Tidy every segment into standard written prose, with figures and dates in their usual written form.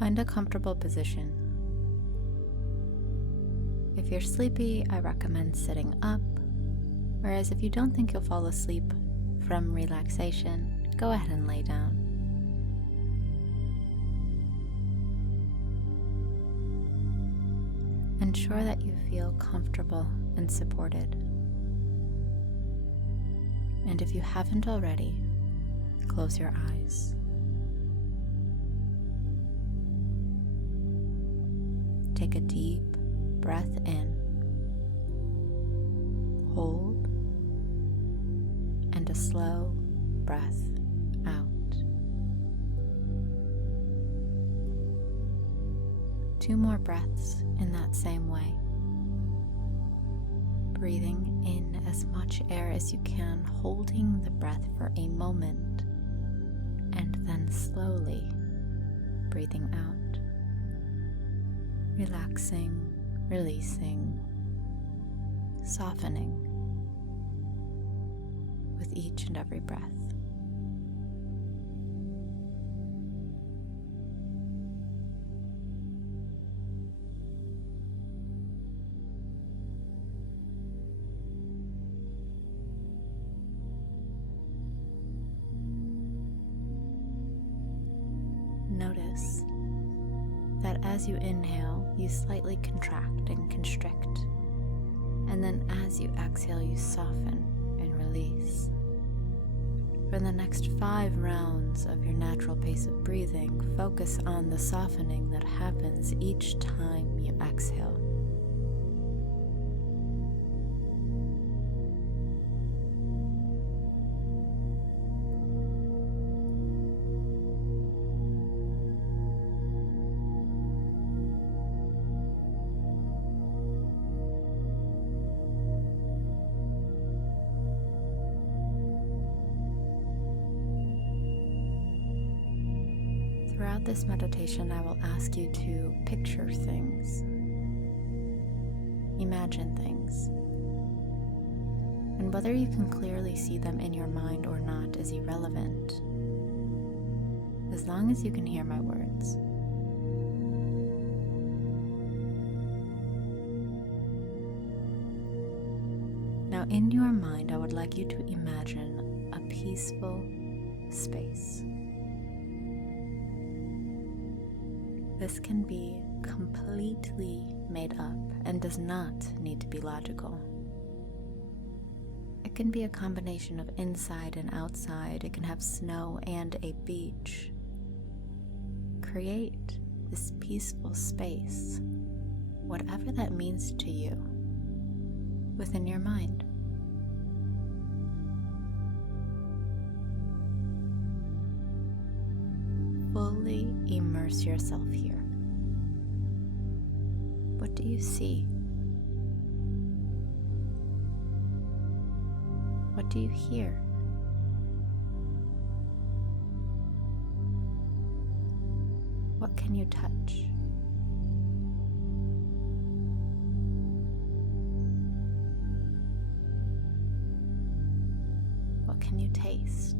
Find a comfortable position. If you're sleepy, I recommend sitting up, whereas if you don't think you'll fall asleep from relaxation, go ahead and lay down. Ensure that you feel comfortable and supported. And if you haven't already, close your eyes. Take a deep breath in, hold, and a slow breath out. 2 more breaths in that same way. Breathing in as much air as you can, holding the breath for a moment, and then slowly breathing out. Relaxing, releasing, softening with each and every breath. Notice that as you inhale, you slightly contract and constrict, and then as you exhale, you soften and release. For the next 5 rounds of your natural pace of breathing, focus on the softening that happens each time you exhale. Throughout this meditation, I will ask you to picture things, imagine things, and whether you can clearly see them in your mind or not is irrelevant, as long as you can hear my words. Now, in your mind, I would like you to imagine a peaceful space. This can be completely made up and does not need to be logical. It can be a combination of inside and outside. It can have snow and a beach. Create this peaceful space, whatever that means to you, within your mind. Fully immerse yourself here. What do you see? What do you hear? What can you touch? What can you taste?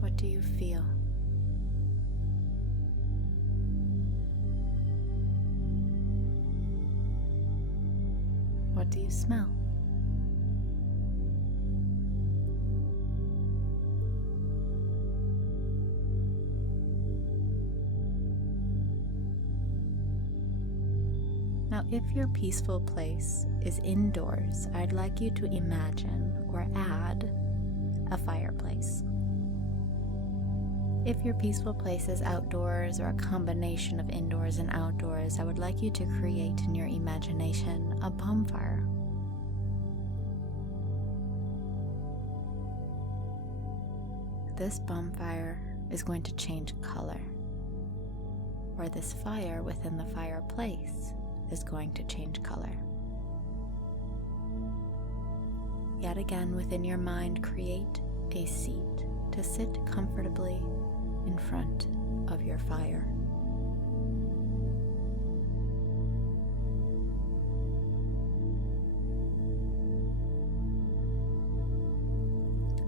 What do you feel? What do you smell? Now, if your peaceful place is indoors, I'd like you to imagine or add a fireplace. If your peaceful place is outdoors or a combination of indoors and outdoors, I would like you to create in your imagination a bonfire. This bonfire is going to change color, or this fire within the fireplace is going to change color. Yet again, within your mind, create a seat to sit comfortably in front of your fire.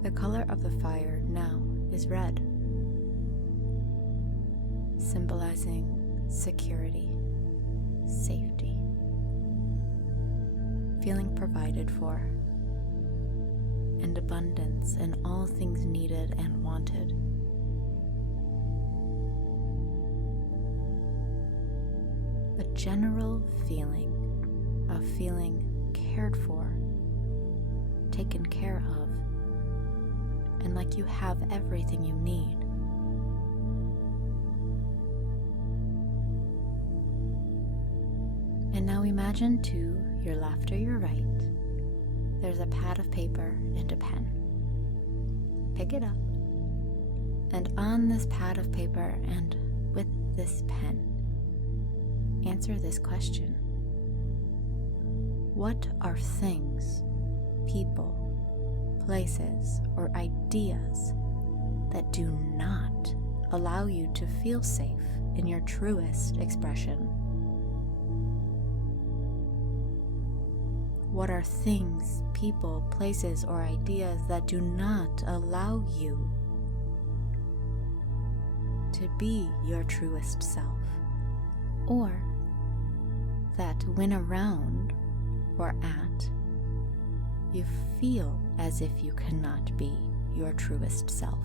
The color of the fire now is red, symbolizing security, safety, feeling provided for, and abundance in all things needed and wanted. A general feeling of feeling cared for, taken care of, and like you have everything you need. And now imagine to your left or your right, there's a pad of paper and a pen. Pick it up, and on this pad of paper and with this pen, answer this question. What are things, people, places, or ideas that do not allow you to feel safe in your truest expression? What are things, people, places, or ideas that do not allow you to be your truest self? Or that when around or at, you feel as if you cannot be your truest self?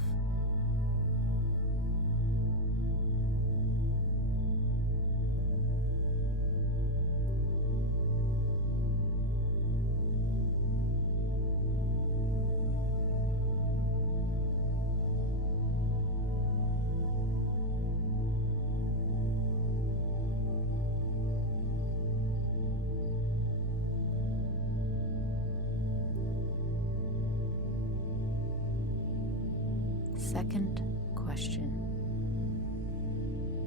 Second question.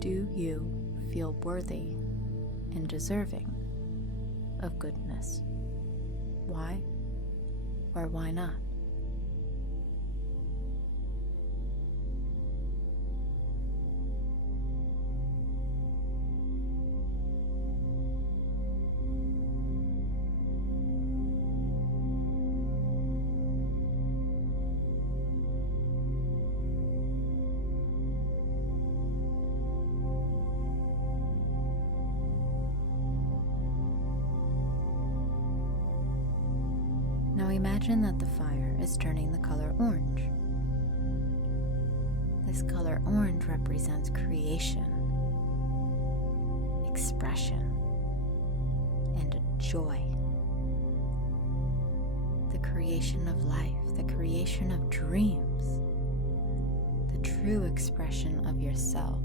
Do you feel worthy and deserving of goodness? Why or why not? Now imagine that the fire is turning the color orange. This color orange represents creation, expression, and joy. The creation of life, the creation of dreams, the true expression of yourself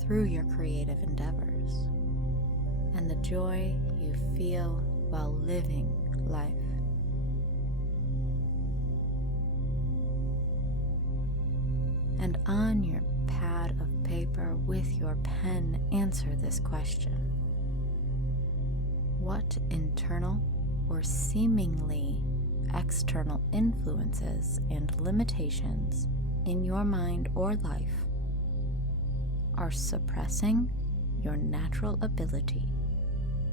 through your creative endeavors, and the joy you feel while living life. And on your pad of paper with your pen, answer this question. What internal or seemingly external influences and limitations in your mind or life are suppressing your natural ability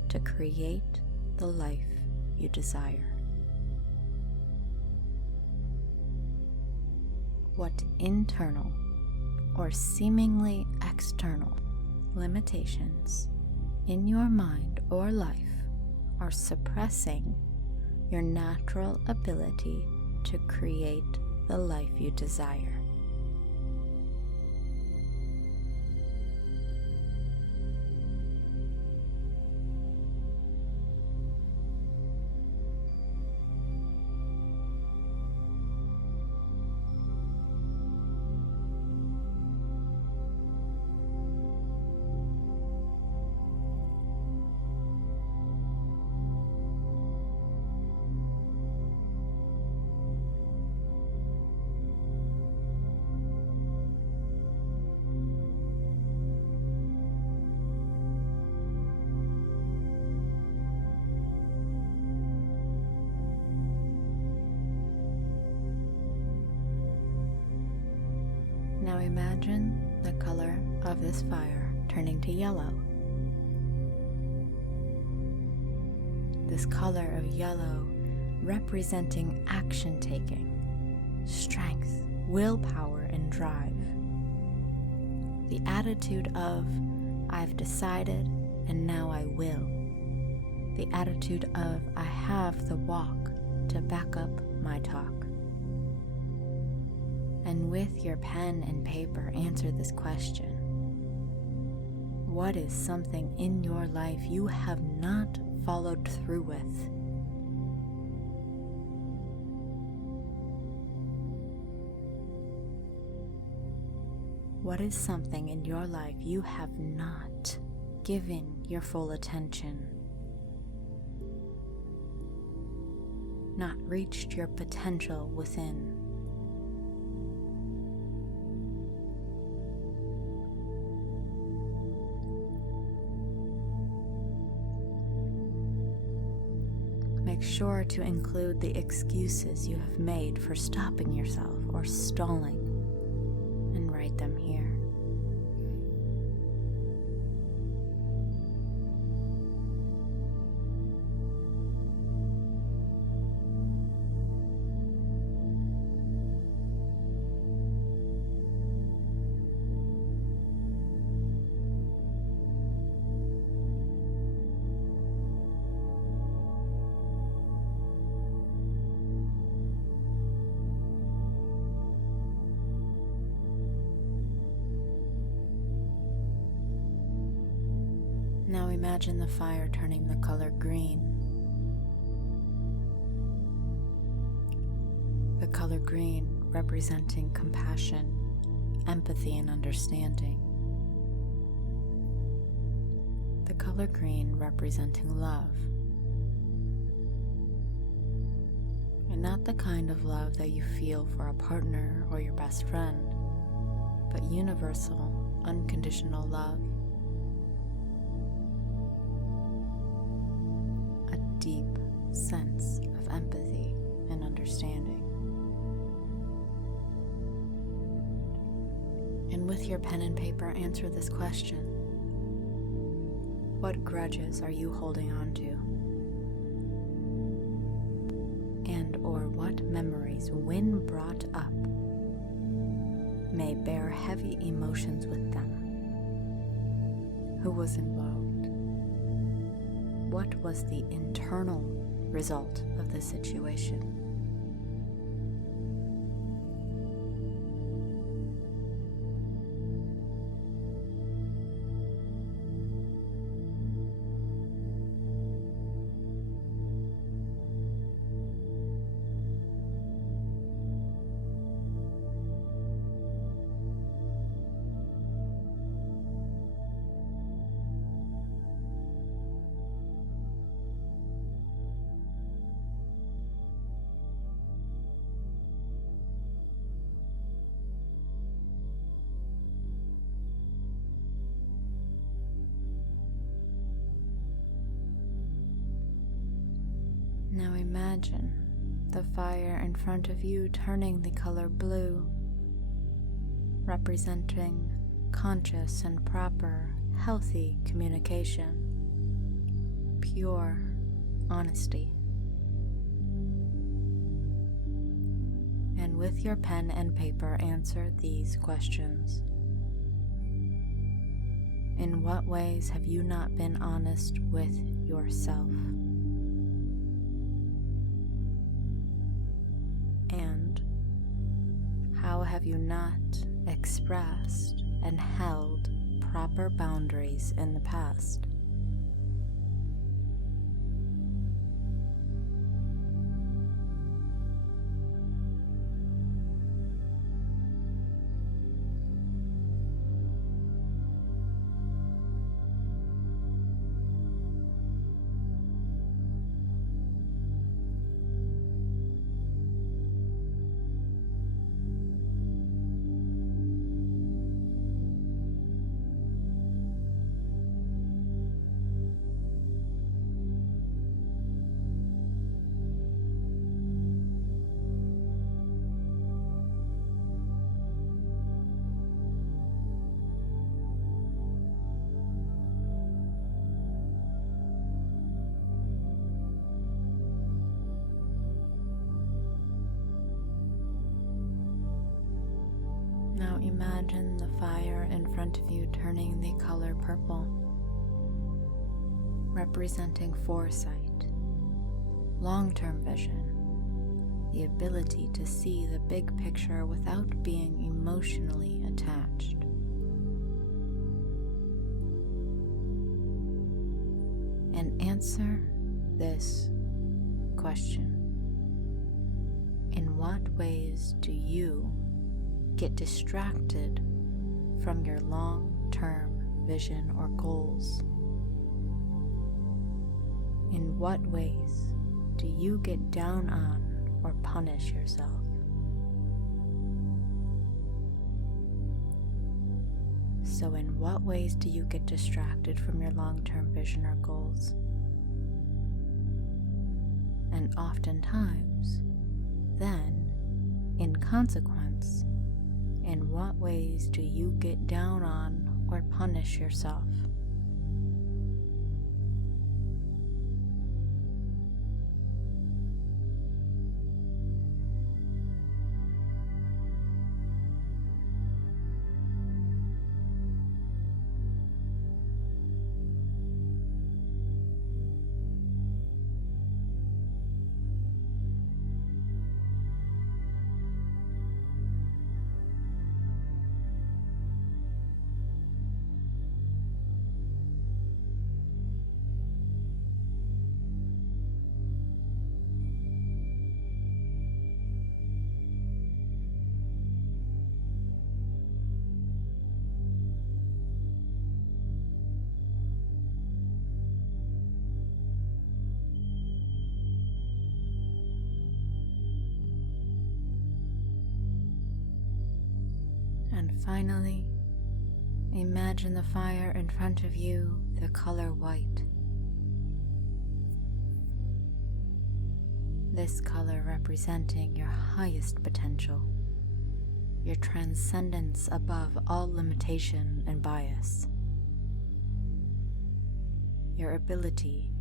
to create the life you desire? What internal or seemingly external limitations in your mind or life are suppressing your natural ability to create the life you desire? Now imagine the color of this fire turning to yellow. This color of yellow representing action taking, strength, willpower, and drive. The attitude of, I've decided and now I will. The attitude of, I have the walk to back up my talk. And with your pen and paper, answer this question. What is something in your life you have not followed through with? What is something in your life you have not given your full attention? Not reached your potential within? Make sure to include the excuses you have made for stopping yourself or stalling, and write them here. Now imagine the fire turning the color green. The color green representing compassion, empathy, and understanding. The color green representing love. And not the kind of love that you feel for a partner or your best friend, but universal, unconditional love. Deep sense of empathy and understanding. And with your pen and paper, answer this question. What grudges are you holding on to? And or what memories, when brought up, may bear heavy emotions with them? Who was involved? What was the internal result of the situation? Now imagine the fire in front of you turning the color blue, representing conscious and proper, healthy communication, pure honesty. And with your pen and paper, answer these questions. In what ways have you not been honest with yourself? And how have you not expressed and held proper boundaries in the past? imagine the fire in front of you turning the color purple, representing foresight, long-term vision, the ability to see the big picture without being emotionally attached. And answer this question. In what ways do you get distracted from your long-term vision or goals? In what ways do you get down on or punish yourself? So in what ways do you get distracted from your long-term vision or goals? And oftentimes, then, in consequence, in what ways do you get down on or punish yourself? And finally, imagine the fire in front of you, the color white. This color representing your highest potential, your transcendence above all limitation and bias, your ability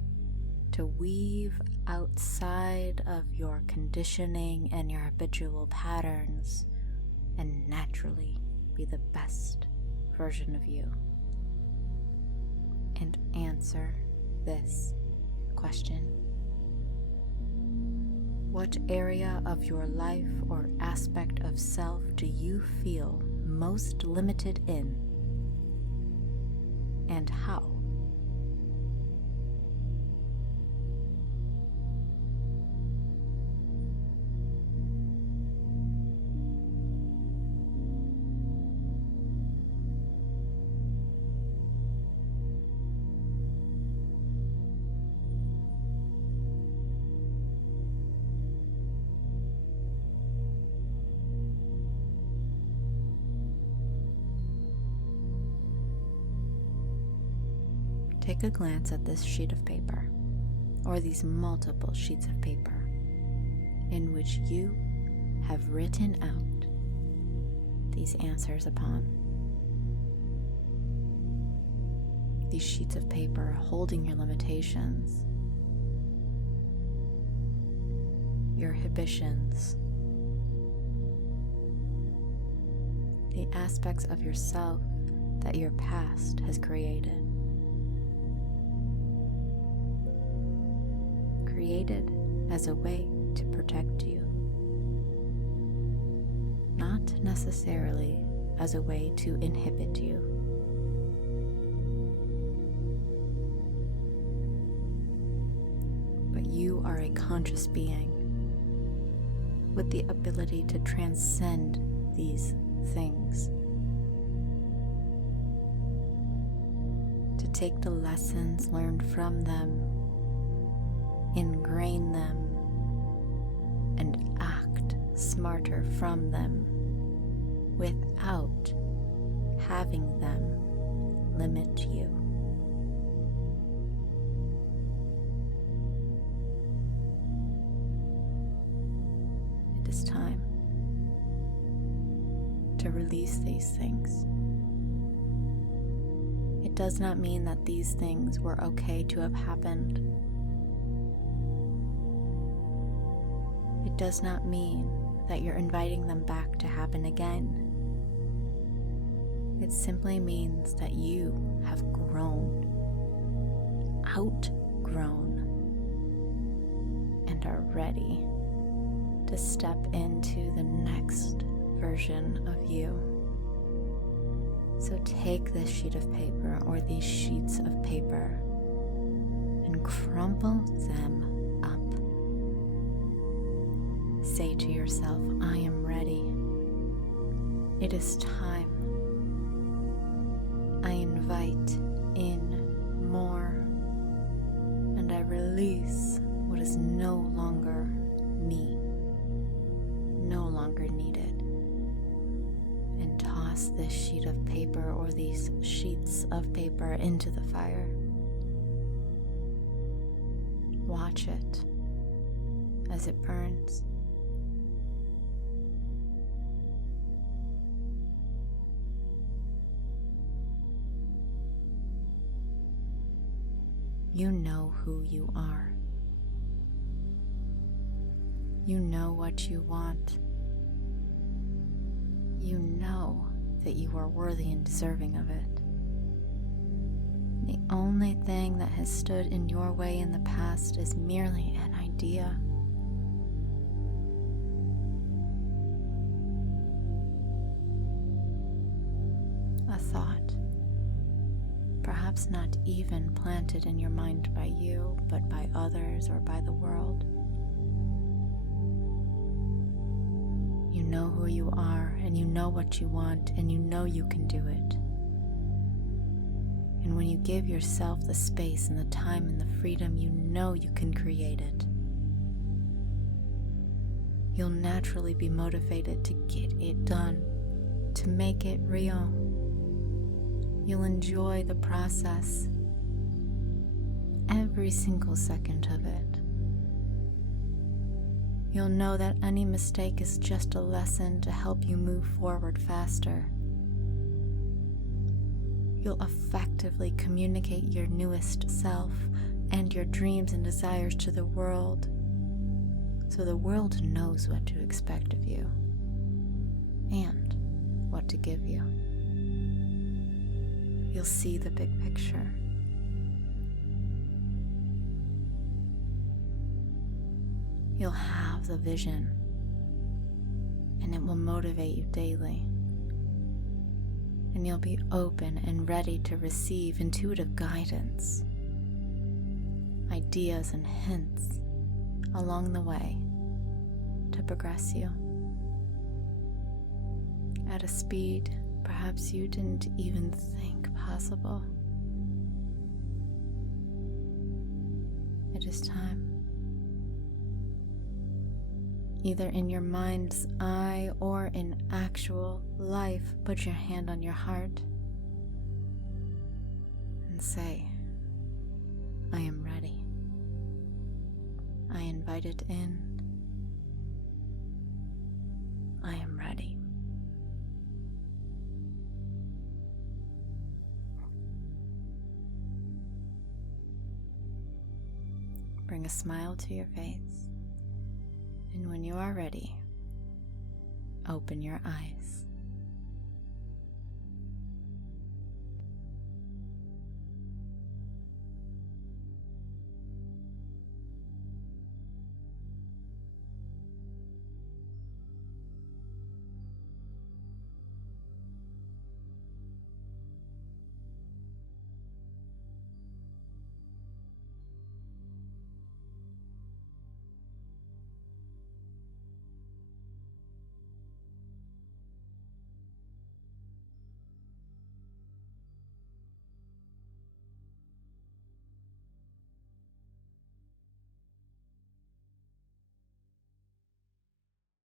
to weave outside of your conditioning and your habitual patterns and naturally be the best version of you. And answer this question. What area of your life or aspect of self do you feel most limited in, and how? Take a glance at this sheet of paper, or these multiple sheets of paper, in which you have written out these answers upon. These sheets of paper holding your limitations, your inhibitions, the aspects of yourself that your past has created. Created as a way to protect you, not necessarily as a way to inhibit you. But you are a conscious being with the ability to transcend these things, to take the lessons learned from them, ingrain them, and act smarter from them without having them limit you. It is time to release these things. It does not mean that these things were okay to have happened. It does not mean that you're inviting them back to happen again. It simply means that you have grown, outgrown, and are ready to step into the next version of you. So take this sheet of paper or these sheets of paper and crumple them up. Say to yourself, I am ready. It is time. I invite in more, and I release what is no longer me, no longer needed, and toss this sheet of paper or these sheets of paper into the fire. Watch it as it burns. You know who you are. You know what you want. You know that you are worthy and deserving of it. The only thing that has stood in your way in the past is merely an idea. A thought, perhaps not even planted in your mind by you, but by others or by the world. You know who you are, and you know what you want, and you know you can do it. And when you give yourself the space and the time and the freedom, you know you can create it. You'll naturally be motivated to get it done, to make it real. You'll enjoy the process, every single second of it. You'll know that any mistake is just a lesson to help you move forward faster. You'll effectively communicate your newest self and your dreams and desires to the world, so the world knows what to expect of you and what to give you. You'll see the big picture. You'll have the vision, and it will motivate you daily. And you'll be open and ready to receive intuitive guidance, ideas and hints along the way to progress you at a speed perhaps you didn't even think possible. It is time. Either in your mind's eye or in actual life, put your hand on your heart and say, I am ready. I invite it in. I am ready. Bring a smile to your face. And when you are ready, open your eyes.